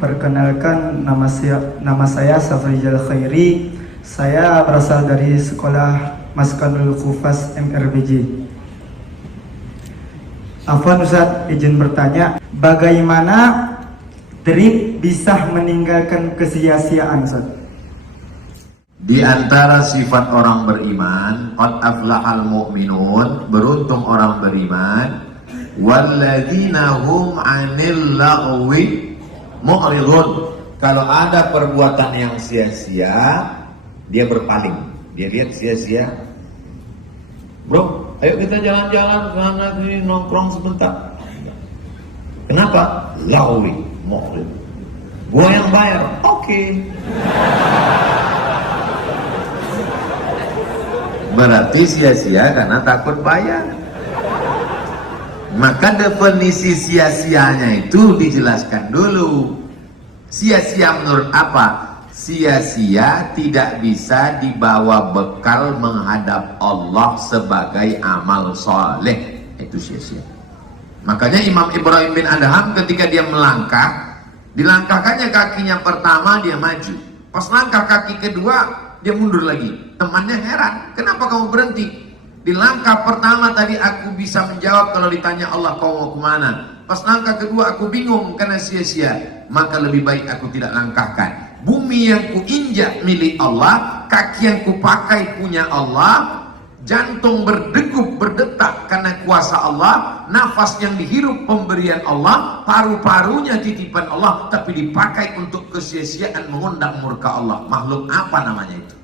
Perkenalkan, nama saya Safrijal Khairi. Saya berasal dari sekolah Maskanul Khufas MRBJ. Afwan Ustaz, izin bertanya, bagaimana trip bisa meninggalkan kesia-siaan, Ustaz? Di antara sifat orang beriman, qad aflahal mu'minun, beruntung orang beriman, walladzina hum 'anil lagwi mu'ridun. Kalau ada perbuatan yang sia-sia, dia berpaling. Dia lihat sia-sia. Bro, ayo kita jalan-jalan sana sini nongkrong sebentar. Kenapa? Lagwi mu'rid. Gua yang bayar. Oke. Berarti sia-sia karena takut bayar. Maka definisi sia-sianya itu dijelaskan dulu. Sia-sia menurut apa? Sia-sia tidak bisa dibawa bekal menghadap Allah sebagai amal soleh. Itu sia-sia. Makanya Imam Ibrahim bin Adham ketika dia melangkah, dilangkahkannya kakinya pertama dia maju. Pas langkah kaki kedua dia mundur lagi. Temannya heran, kenapa kamu berhenti? Di langkah pertama tadi aku bisa menjawab kalau ditanya Allah kau mau kemana. Pas langkah kedua aku bingung karena sia-sia. Maka lebih baik aku tidak langkahkan. Bumi yang kuinjak milik Allah, kaki yang kupakai punya Allah, jantung berdegup berdetak karena kuasa Allah, nafas yang dihirup pemberian Allah, paru-parunya titipan Allah, tapi dipakai untuk kesia-siaan mengundang murka Allah. Makhluk apa namanya itu?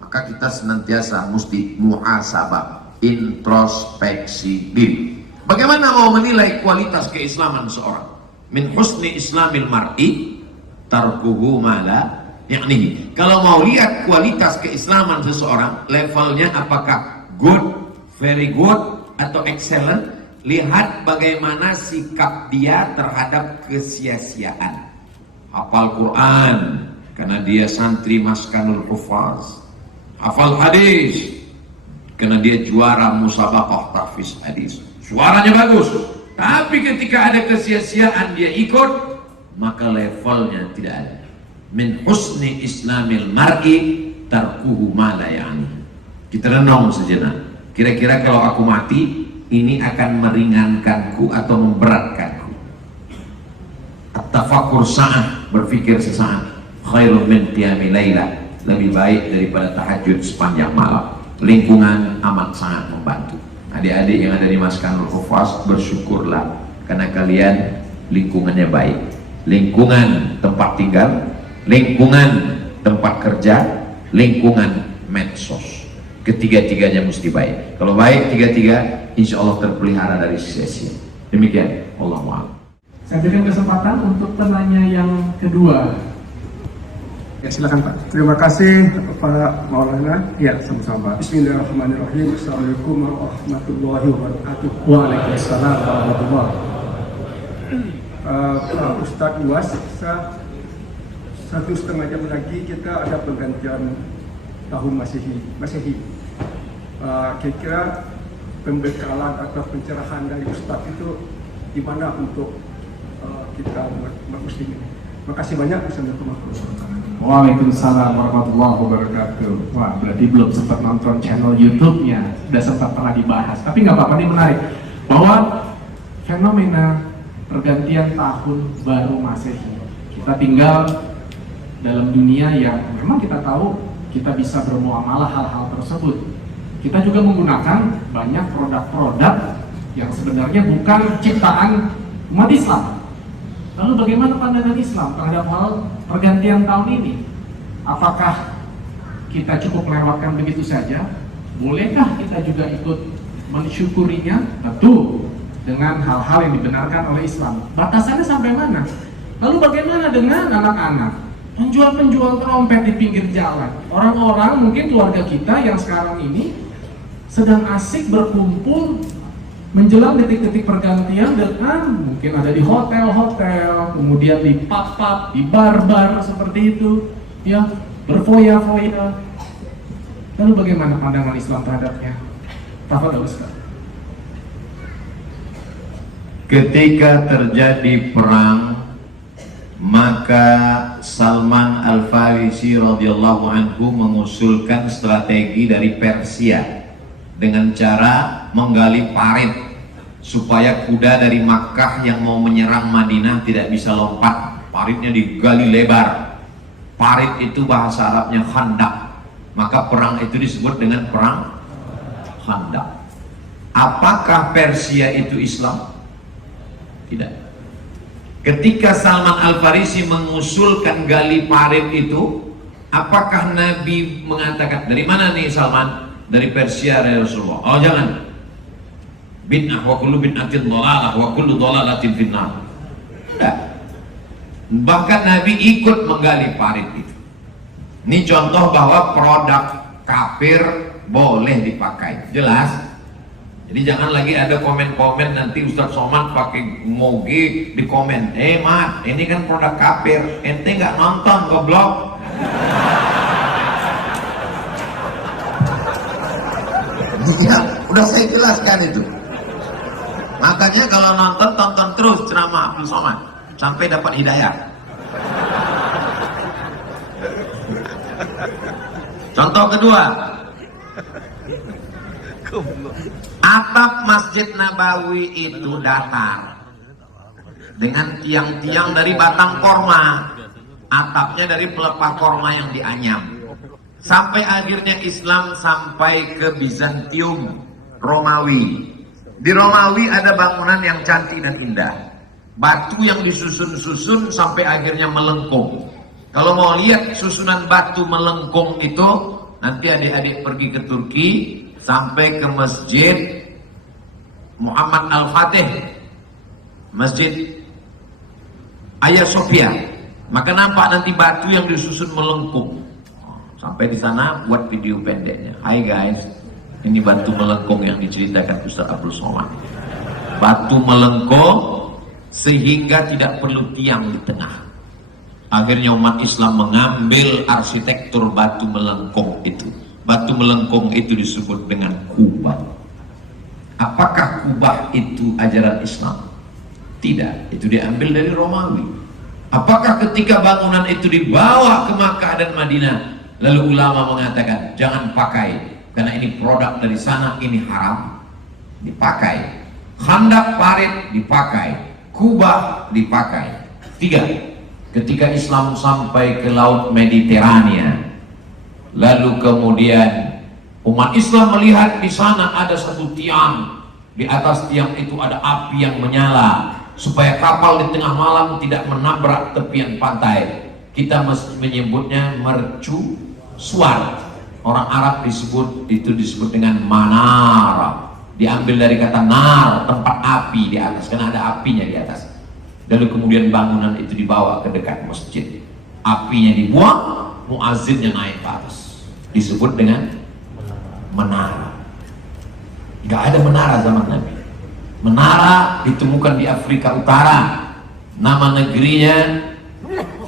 Maka kita senantiasa mesti muhasabah, introspeksi diri. Bagaimana mau menilai kualitas keislaman seorang? Min husni islamil mar'i tarkuhu mala yakni. Kalau mau lihat kualitas keislaman seseorang, levelnya apakah good, very good, atau excellent, lihat bagaimana sikap dia terhadap kesia-siaan. Hafal Quran karena dia santri Maskanul Hufaz. Hafal hadis karena dia juara musabaqah tahfiz hadis. Suaranya bagus, tapi ketika ada kesia-siaan dia ikut, maka levelnya tidak ada. Min husni islamil mar'i tarkuhu ma la ya'ni. Kita renung sejenak. Kira-kira kalau aku mati, ini akan meringankanku atau memberatkanku? At-tafakkur sa'ah, berpikir sesaat, khairun min qiyamil lailah, lebih baik daripada tahajud sepanjang malam. Lingkungan amat sangat membantu. Adik-adik yang ada di Maskanul Hufaz, bersyukurlah karena kalian lingkungannya baik. Lingkungan tempat tinggal, lingkungan tempat kerja, lingkungan medsos. Ketiga-tiganya mesti baik. Kalau baik tiga-tiga, insya Allah terpelihara dari sia-sia. Demikian, Allahu a'lam. Saya berikan kesempatan untuk penanya yang kedua. Ya, silakan Pak. Terima kasih Pak Maulana. Ya, sama-sama. Bismillahirrahmanirrahim. Assalamualaikum warahmatullahi wabarakatuh. Waalaikumsalam warahmatullahi wabarakatuh. Pak Ustadz Luas, 1,5 jam lagi kita ada pergantian tahun Masehi. Kira-kira pembekalan atau pencerahan dari Ustadz itu gimana untuk kita umat muslim ini? Makasih banyak. Assalamualaikum warahmatullahi wabarakatuh. Waalaikumsalam warahmatullahi wabarakatuh. Wah, berarti belum sempat nonton channel YouTube-nya, sudah sempat pernah dibahas. Tapi nggak apa-apa, ini menarik bahwa fenomena pergantian tahun baru Masehi, kita tinggal dalam dunia yang memang kita tahu kita bisa bermuamalah hal-hal tersebut. Kita juga menggunakan banyak produk-produk yang sebenarnya bukan ciptaan umat Islam. Lalu bagaimana pandangan Islam terhadap hal pergantian tahun ini? Apakah kita cukup melewatkan begitu saja? Bolehkah kita juga ikut mensyukurinya? Tentu dengan hal-hal yang dibenarkan oleh Islam. Batasannya sampai mana? Lalu bagaimana dengan anak-anak? Penjual-penjual trompet di pinggir jalan. Orang-orang, mungkin keluarga kita yang sekarang ini sedang asik berkumpul menjelang detik-detik pergantian dengan mungkin ada di hotel-hotel, kemudian di pub-pub, di bar-bar seperti itu, ya, berfoya-foya. Lalu bagaimana pandangan Islam terhadapnya? Tafadhol Ustaz. Ketika terjadi perang maka Salman Al-Farisi radhiyallahu anhu mengusulkan strategi dari Persia dengan cara menggali parit supaya kuda dari Makkah yang mau menyerang Madinah tidak bisa lompat. Paritnya digali lebar. Parit itu bahasa Arabnya khandak. Maka perang itu disebut dengan perang khandak. Apakah Persia itu Islam? Tidak. Ketika Salman Al-Farisi mengusulkan gali parit itu, apakah Nabi mengatakan, dari mana nih Salman? Dari Persia ya Rasulullah. Oh jangan. Bid'ah wa kullu bid'atin dhalalah wa kullu dhalalatin finnar. Tidak. Bahkan Nabi ikut menggali parit itu. Ini contoh bahwa produk kafir boleh dipakai. Jelas? Jadi jangan lagi ada komen-komen nanti Ustadz Somad pakai moge di komen. Mat, ini kan produk kafir. Ente nggak nonton, goblok. Ya, udah saya jelaskan itu. Makanya kalau nonton, tonton terus ceramah Abdul Somad sampai dapat hidayah. Contoh kedua, atap Masjid Nabawi itu datar dengan tiang-tiang dari batang korma, atapnya dari pelepah korma yang dianyam. Sampai akhirnya Islam sampai ke Bizantium, Romawi. Di Romawi ada bangunan yang cantik dan indah, batu yang disusun-susun sampai akhirnya melengkung. Kalau mau lihat susunan batu melengkung itu, nanti adik-adik pergi ke Turki sampai ke Masjid Muhammad Al-Fatih, Masjid Hagia Sophia, maka nampak nanti batu yang disusun melengkung. Sampai di sana buat video pendeknya. Hai guys, ini batu melengkung yang diceritakan Ustaz Abdul Somad. Batu melengkung sehingga tidak perlu tiang di tengah. Akhirnya umat Islam mengambil arsitektur batu melengkung itu. Batu melengkung itu disebut dengan kubah. Apakah kubah itu ajaran Islam? Tidak, itu diambil dari Romawi. Apakah ketika bangunan itu dibawa ke Makkah dan Madinah, lalu ulama mengatakan jangan pakai karena ini produk dari sana, ini haram? Dipakai. Khandak parit dipakai, kubah dipakai. Tiga, ketika Islam sampai ke laut Mediterania, lalu kemudian umat Islam melihat di sana ada satu tiang, di atas tiang itu ada api yang menyala supaya kapal di tengah malam tidak menabrak tepian pantai. Kita menyebutnya mercusuar. Orang Arab disebut dengan manara. Diambil dari kata nar, tempat api di atas, karena ada apinya di atas. Lalu kemudian bangunan itu dibawa ke dekat masjid. Apinya dibuang, muazzinnya naik ke atas. Disebut dengan menara. Gak ada menara zaman Nabi. Menara ditemukan di Afrika Utara. Nama negerinya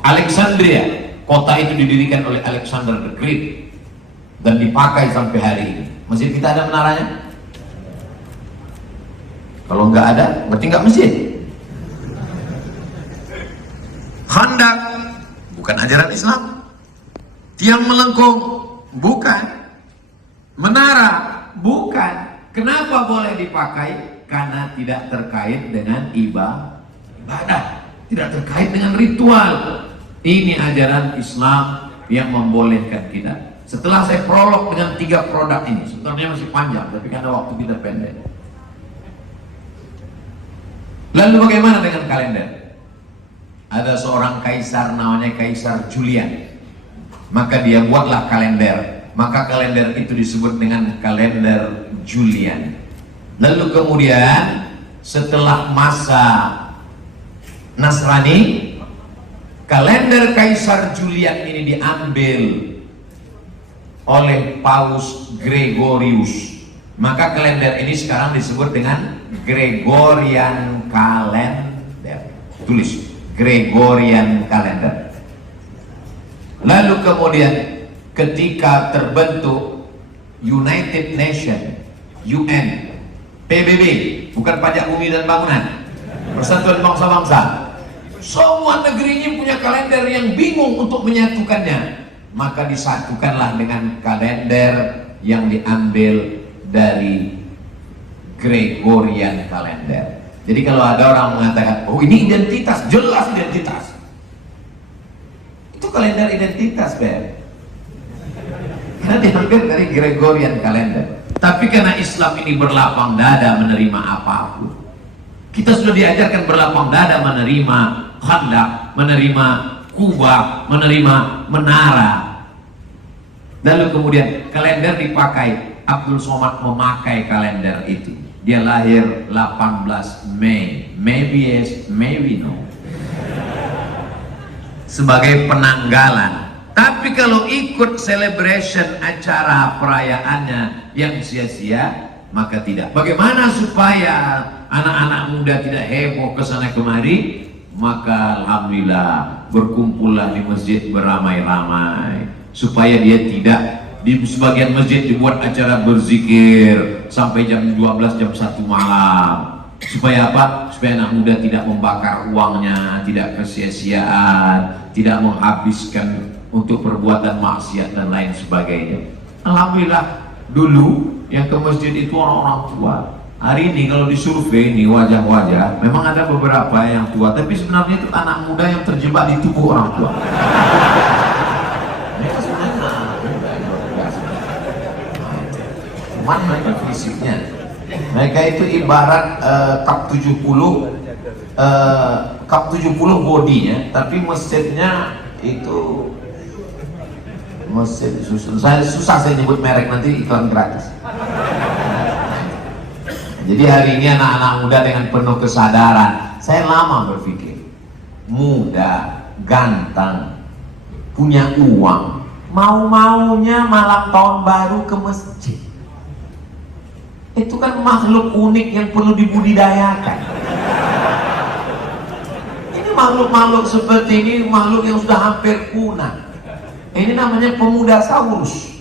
Alexandria. Kota itu didirikan oleh Alexander the Great dan dipakai sampai hari ini. Masjid kita ada menaranya? Kalau nggak ada, berarti nggak masjid. Khandak bukan ajaran Islam. Tiang melengkung bukan. Menara bukan. Kenapa boleh dipakai? Karena tidak terkait dengan ibadah, tidak terkait dengan ritual. Ini ajaran Islam yang membolehkan kita. Setelah saya prolog dengan 3 produk ini, sebenarnya masih panjang, tapi karena waktu kita pendek. Lalu bagaimana dengan kalender? Ada seorang kaisar namanya Kaisar Julian. Maka dia buatlah kalender. Maka kalender itu disebut dengan kalender Julian. Lalu kemudian setelah masa Nasrani, kalender Kaisar Julian ini diambil oleh Paus Gregorius. Maka kalender ini sekarang disebut dengan Gregorian Calendar. Tulis Gregorian Calendar. Lalu kemudian ketika terbentuk United Nations, UN, PBB, bukan pajak bumi dan bangunan, Persatuan Bangsa-Bangsa, Semua negeri ini punya kalender yang bingung untuk menyatukannya. Maka disatukanlah dengan kalender yang diambil dari Gregorian kalender. Jadi kalau ada orang mengatakan, oh ini identitas, jelas identitas. Itu kalender identitas, Beb. Karena diambil dari Gregorian kalender. Tapi karena Islam ini berlapang dada menerima apapun. Kita sudah diajarkan berlapang dada menerima Khandaq, menerima Kubah, menerima Menara. Lalu kemudian kalender dipakai. Abdul Somad memakai kalender itu. Dia lahir 18 Mei. Maybe yes, maybe no. Sebagai penanggalan. Tapi kalau ikut celebration acara perayaannya yang sia-sia, maka tidak. Bagaimana supaya anak-anak muda tidak heboh ke sana kemari? Maka alhamdulillah berkumpullah di masjid beramai-ramai, supaya dia tidak di sebagian masjid dibuat acara berzikir sampai jam 12, jam 1 malam. Supaya apa? Supaya anak muda tidak membakar uangnya, tidak kesia-siaan, tidak menghabiskan untuk perbuatan maksiat dan lain sebagainya. Alhamdulillah dulu yang ke masjid itu orang-orang tua. Hari ini kalau disurvei nih wajah-wajah, memang ada beberapa yang tua, tapi sebenarnya itu anak muda yang terjebak di tubuh orang tua. Cuman mereka fisiknya, mereka itu ibarat kap 70 bodinya, tapi masjidnya itu masjid susah saya nyebut merek, nanti iklan gratis. Jadi hari ini anak-anak muda dengan penuh kesadaran, saya lama berpikir, muda, ganteng, punya uang, mau-maunya malam tahun baru ke masjid. Itu kan makhluk unik yang perlu dibudidayakan. Ini makhluk-makhluk seperti ini, makhluk yang sudah hampir punah. Ini namanya pemuda saurus.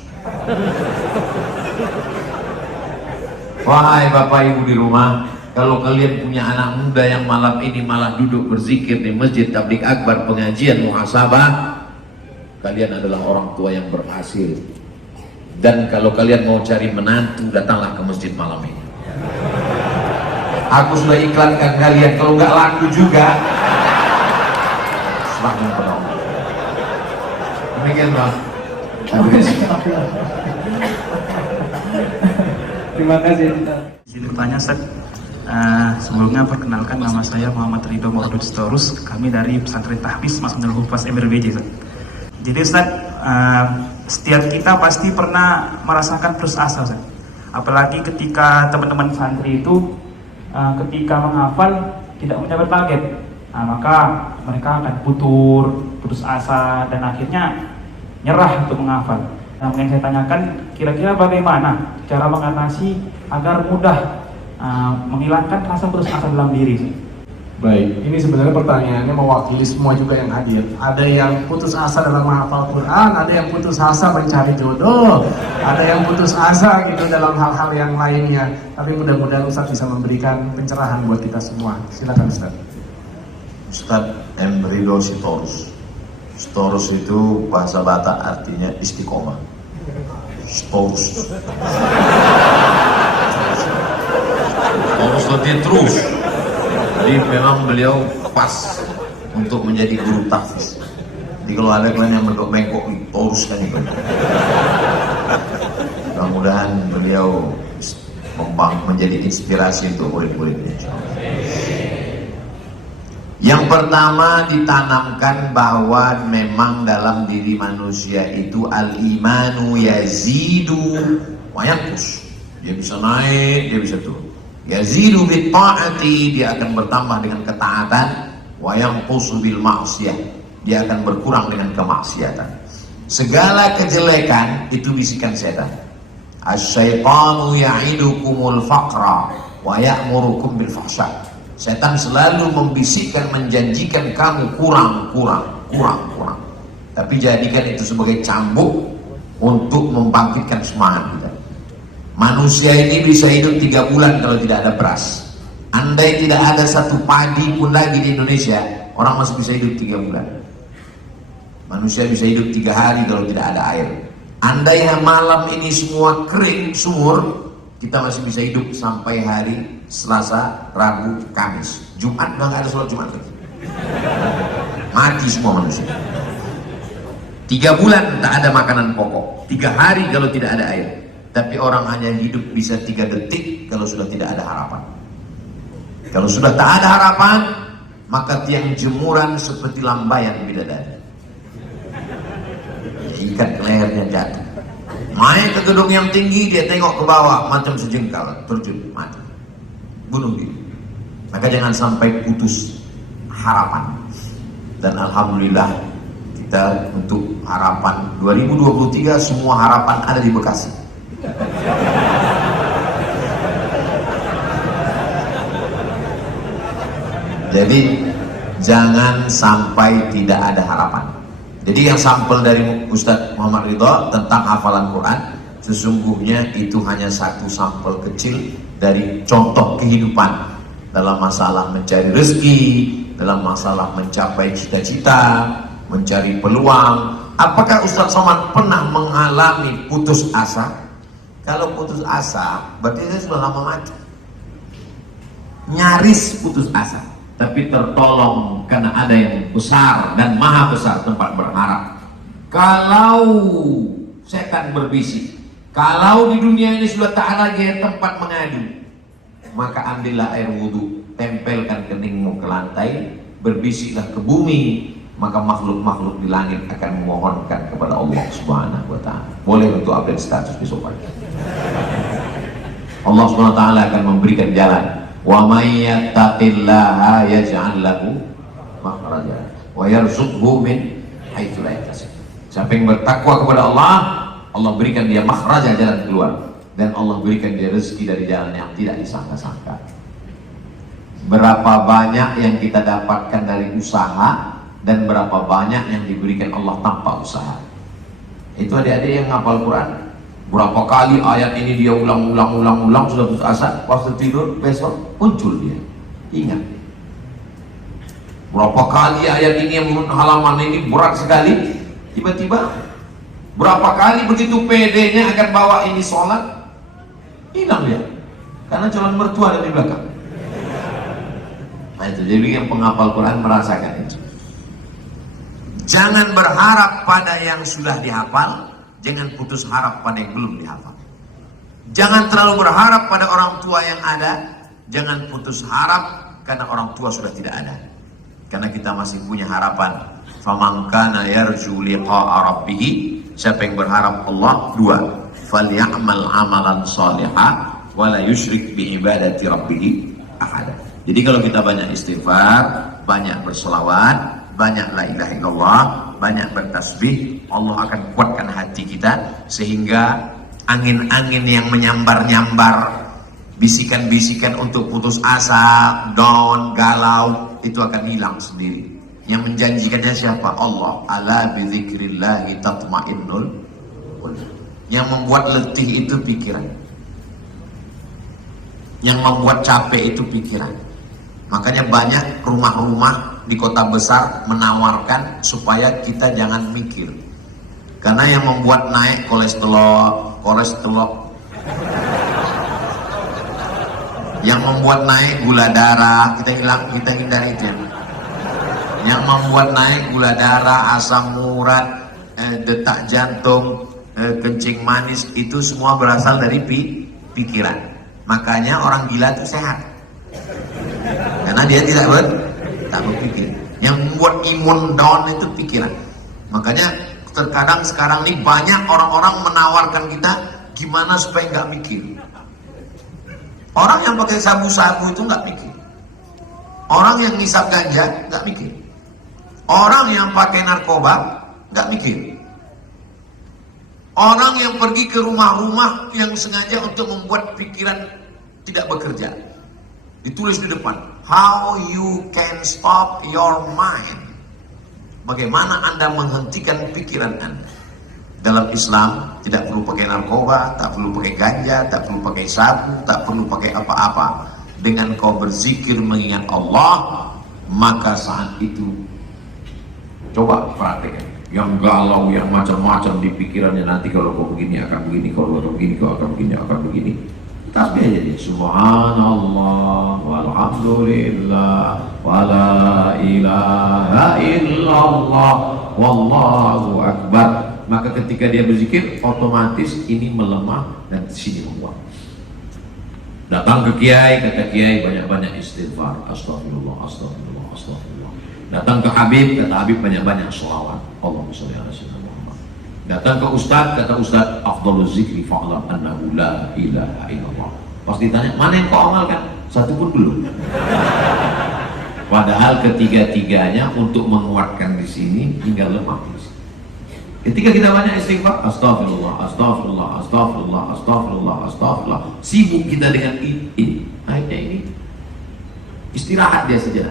Wahai bapak ibu di rumah, kalau kalian punya anak muda yang malam ini malah duduk berzikir di masjid tabligh akbar, pengajian muhasabah, kalian adalah orang tua yang berhasil. Dan kalau kalian mau cari menantu, datanglah ke masjid malam ini. Aku sudah iklankan kalian, kalau nggak laku juga semakin penuh. Demikian Bang. Terima kasih. Izin bertanya, Ustaz. Sebelumnya perkenalkan, nama saya Muhammad Ridho Maudud Sitorus. Kami dari Pesantren Tahfiz Maskanul Hufaz MRBJ, Ustaz. Jadi Ustaz, setiap kita pasti pernah merasakan putus asa, Ustaz. Apalagi ketika teman-teman santri itu ketika menghafal tidak mencapai target, maka mereka akan putus asa dan akhirnya nyerah untuk menghafal. Nah, yang saya tanyakan, kira-kira bagaimana cara mengatasi agar mudah menghilangkan rasa putus asa dalam diri? Baik, ini sebenarnya pertanyaannya mewakili semua juga yang hadir. Ada yang putus asa dalam menghafal Quran, ada yang putus asa mencari jodoh, ada yang putus asa gitu dalam hal-hal yang lainnya. Tapi mudah-mudahan Ustaz bisa memberikan pencerahan buat kita semua. Silakan Ustaz. Ustaz M. Ridho Sitorus. Sitorus itu bahasa Batak artinya istiqomah. Sitorus. Terus. Jadi memang beliau pas untuk menjadi guru tahfiz. Jadi kalau ada kalian yang bengkok, uruskan itu. Mudah-mudahan beliau menjadi inspirasi untuk murid-muridnya. Yang pertama ditanamkan bahwa memang dalam diri manusia itu al-imanu yazidu wa yanqus. Dia bisa naik, dia bisa turun. Yazidu bil ta'ati, dia akan bertambah dengan ketaatan, wa yanqusu bil ma'siyah, dia akan berkurang dengan kemaksiatan. Segala kejelekan itu bisikan setan. Asy-syaitanu ya'idukumul faqra wa ya'murukum bil fahsya. Setan selalu membisikkan, menjanjikan kamu kurang. Tapi jadikan itu sebagai cambuk untuk membangkitkan semangat kita. Manusia ini bisa hidup 3 bulan kalau tidak ada beras. Andai tidak ada satu padi pun lagi di Indonesia, Orang masih bisa hidup 3 bulan. Manusia bisa hidup 3 hari kalau tidak ada air. Andai malam ini semua kering, sumur, kita masih bisa hidup sampai hari Selasa, Rabu, Kamis. Jumat udah nggak ada sholat Jumat lagi. Mati semua manusia. 3 bulan tak ada makanan pokok. 3 hari kalau tidak ada air. Tapi orang hanya hidup bisa 3 detik kalau sudah tidak ada harapan. Kalau sudah tak ada harapan, maka tiang jemuran seperti lambaian bidadari. Ya, ikat ke lehernya jatuh. Main ke gedung yang tinggi, dia tengok ke bawah macam sejengkal, terjun, mati, bunuh diri. Maka jangan sampai putus harapan. Dan alhamdulillah kita untuk harapan 2023 semua harapan ada di Bekasi. Jadi jangan sampai tidak ada harapan. Jadi yang sampel dari Ustadz Muhammad Ridho tentang hafalan Quran, sesungguhnya itu hanya satu sampel kecil dari contoh kehidupan dalam masalah mencari rezeki, dalam masalah mencapai cita-cita, mencari peluang. Apakah Ustadz Somad pernah mengalami putus asa? Kalau putus asa, berarti saya sudah lama mati. Nyaris putus asa, tapi tertolong karena ada yang besar dan maha besar tempat berharap. Kalau saya akan berbisik, kalau di dunia ini sudah tak ada lagi tempat mengadu, maka ambillah air wudhu, tempelkan keningmu ke lantai, berbisiklah ke bumi, maka makhluk-makhluk di langit akan memohonkan kepada Allah Subhanahu wa ta'ala. Boleh untuk update status besok pagi. Allah Subhanahu wa ta'ala akan memberikan jalan. Wa may yattaqillaha yaj'al lahu makhraja wa yarzuqhu min haitsu la yahtasib. Siapa yang bertakwa kepada Allah, Allah berikan dia makhraja, jalan keluar, dan Allah berikan dia rezeki dari jalan yang tidak disangka-sangka. Berapa banyak yang kita dapatkan dari usaha dan berapa banyak yang diberikan Allah tanpa usaha. Itu adik-adik yang hafal Quran, berapa kali ayat ini dia ulang sudah putus asa, waktu tidur besok muncul dia. Ingat. Berapa kali ayat ini yang halaman ini berat sekali, tiba-tiba berapa kali begitu pedenya akan bawa ini sholat, hilang dia. Karena calon mertua ada di belakang. Nah itu, jadi yang penghafal Quran merasakan itu. Jangan berharap pada yang sudah dihafal, jangan putus harap pada yang belum dihafal. Jangan terlalu berharap pada orang tua yang ada, jangan putus harap karena orang tua sudah tidak ada. Karena kita masih punya harapan. Faman kana yarju liqa'a rabbih, siapa yang berharap Allah, 2, falyamal amalan shalihan wa la yusyrik bi ibadati rabbih ahada. Jadi kalau kita banyak istighfar, banyak berselawat, banyak la ilaha illallah, banyak bertasbih, Allah akan kuatkan hati kita sehingga angin-angin yang menyambar-nyambar, bisikan-bisikan untuk putus asa, down, galau, itu akan hilang sendiri. Yang menjanjikannya siapa? Allah. Ala bidzikrillahi tatmainnul qulub. Yang membuat letih itu pikiran. Yang membuat capek itu pikiran. Makanya banyak rumah-rumah di kota besar menawarkan supaya kita jangan mikir. Karena yang membuat naik kolesterol, yang membuat naik gula darah, kita hindari itu. Yang membuat naik gula darah, asam urat, detak jantung, kencing manis, itu semua berasal dari pikiran. Makanya orang gila itu sehat. Karena dia tidak berpikir. Yang membuat imun down itu pikiran. Makanya terkadang sekarang ini banyak orang-orang menawarkan kita gimana supaya nggak mikir. Orang yang pakai sabu-sabu itu nggak mikir. Orang yang ngisap ganja nggak mikir. Orang yang pakai narkoba nggak mikir. Orang yang pergi ke rumah-rumah yang sengaja untuk membuat pikiran tidak bekerja. Ditulis di depan, how you can stop your mind. Bagaimana Anda menghentikan pikiran Anda. Dalam Islam tidak perlu pakai narkoba, tak perlu pakai ganja, tak perlu pakai sabu, tak perlu pakai apa-apa. Dengan kau berzikir mengingat Allah, maka saat itu coba perhatikan, yang galau, yang macam-macam di pikirannya, nanti kalau kau begini akan begini, kalau kau begini kau akan begini, akan begini. Tasbih aja dia, subhanallah walhamdulillah wala ilaha illallah wallahu akbar. Maka ketika dia berzikir, otomatis ini melemah dan sini menguat. Datang ke kiai, kata kiai banyak-banyak istighfar, astagfirullah, astagfirullah, astagfirullah. Datang ke Habib, kata Habib banyak-banyak sholawat, Allahumma sholli ala sayyidina Muhammad. Datang ke Ustadz, kata Ustadz, afdhaluz zikri fa'lam annahu la ilaha illallah. Pas ditanya, mana yang kau amalkan? Satu pun belum. Padahal ketiga-tiganya untuk menguatkan di sini hingga lemah di sini. Ketika kita banyak istighfar, astagfirullah, astagfirullah, astagfirullah, astagfirullah, astagfirullah, sibuk kita dengan ini, akhirnya ini istirahat dia saja.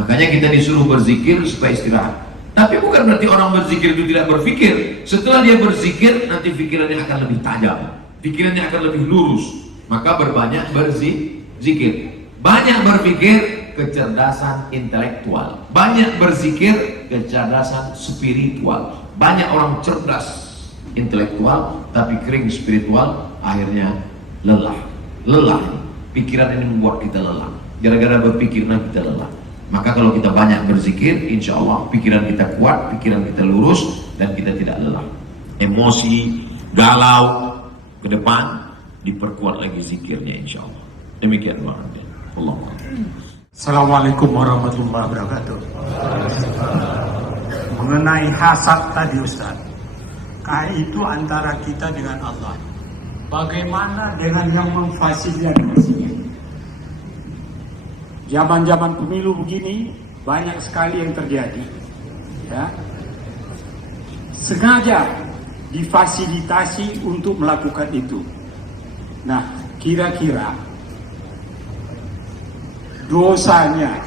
Makanya kita disuruh berzikir supaya istirahat. Tapi bukan berarti orang berzikir itu tidak berpikir. Setelah dia berzikir, nanti pikirannya akan lebih tajam, pikirannya akan lebih lurus. Maka berbanyak berzikir, banyak berpikir, kecerdasan intelektual, banyak berzikir, kecerdasan spiritual. Banyak orang cerdas intelektual tapi kering spiritual, akhirnya lelah. Pikiran ini membuat kita lelah. Gara-gara berpikirnya kita lelah. Maka kalau kita banyak berzikir, insya Allah pikiran kita kuat, pikiran kita lurus, dan kita tidak lelah. Emosi, galau ke depan, diperkuat lagi zikirnya insya Allah. Demikian Allah. Assalamualaikum warahmatullahi wabarakatuh. Mengenai hasad tadi Ustaz, itu antara kita dengan Allah. Bagaimana dengan yang memfasilitasinya? Zaman-zaman pemilu begini banyak sekali yang terjadi, ya. Sengaja difasilitasi untuk melakukan itu. Nah, kira-kira dosanya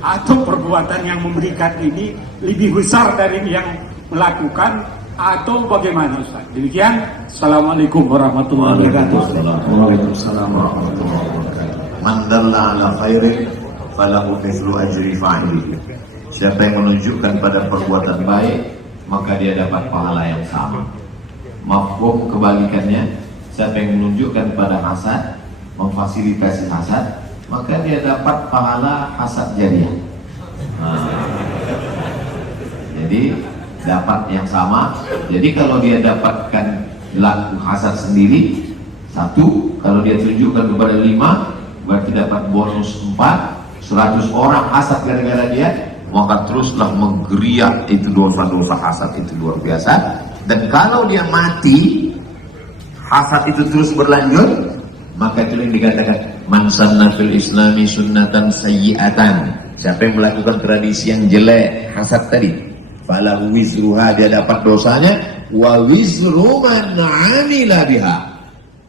atau perbuatan yang memberikan ini lebih besar dari yang melakukan atau bagaimana Ustaz? Demikian. Assalamualaikum warahmatullahi wabarakatuh. Waalaikumsalam warahmatullahi wabarakatuh. Man dalla ala khairin falahu mithlu ajri fa'ili. Siapa yang menunjukkan pada perbuatan baik, maka dia dapat pahala yang sama. Mafhum kebalikannya, siapa yang menunjukkan pada hasad, memfasilitasi hasad, maka dia dapat pahala hasad jariah. Jadi dapat yang sama. Jadi kalau dia dapatkan laku hasad sendiri 1, kalau dia tunjukkan kepada 5, berarti dapat bonus 4. 100 orang hasad gara-gara dia, maka teruslah menggeriak itu dosa-dosa hasad itu luar biasa. Dan kalau dia mati, hasad itu terus berlanjut, maka itu yang dikatakan man sanna fil islami sunnatan sayyi'atan. Siapa yang melakukan tradisi yang jelek, hasad tadi, falahu wizruha, dia dapat dosanya, wa wizru man 'amila biha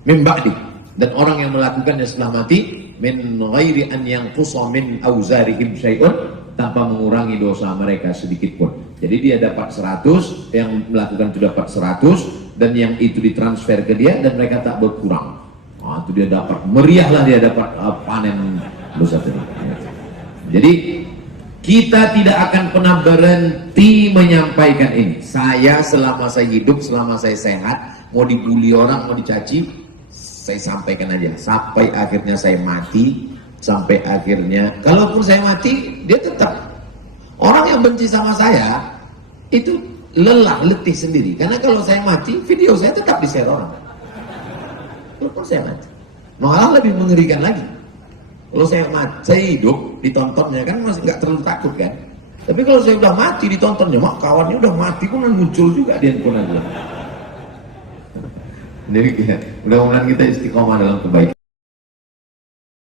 min ba'di, dan orang yang melakukannya setelah mati, min ghairi an yanqusa min auzarihim syai'un, tanpa mengurangi dosa mereka sedikit pun. Jadi dia dapat 100, yang melakukan itu dapat 100, dan yang itu ditransfer ke dia dan mereka tak berkurang. Itu dia dapat, meriahlah dia dapat panen dosa tadi. Jadi kita tidak akan pernah berhenti menyampaikan ini. Saya selama saya hidup, selama saya sehat, mau dibully orang, mau dicaci, saya sampaikan aja sampai akhirnya saya mati. Sampai akhirnya, kalaupun saya mati, dia tetap, orang yang benci sama saya itu lelah, letih sendiri. Karena kalau saya mati, video saya tetap di-share orang. Walaupun saya mati, malah lebih mengerikan lagi. Kalau saya mati, saya hidup, ditontonnya kan masih nggak terlalu takut kan. Tapi kalau saya udah mati, ditontonnya, mak kawannya udah mati pun muncul juga di handphone aja. Jadi mudah-mudahan kita istiqomah dalam kebaikan.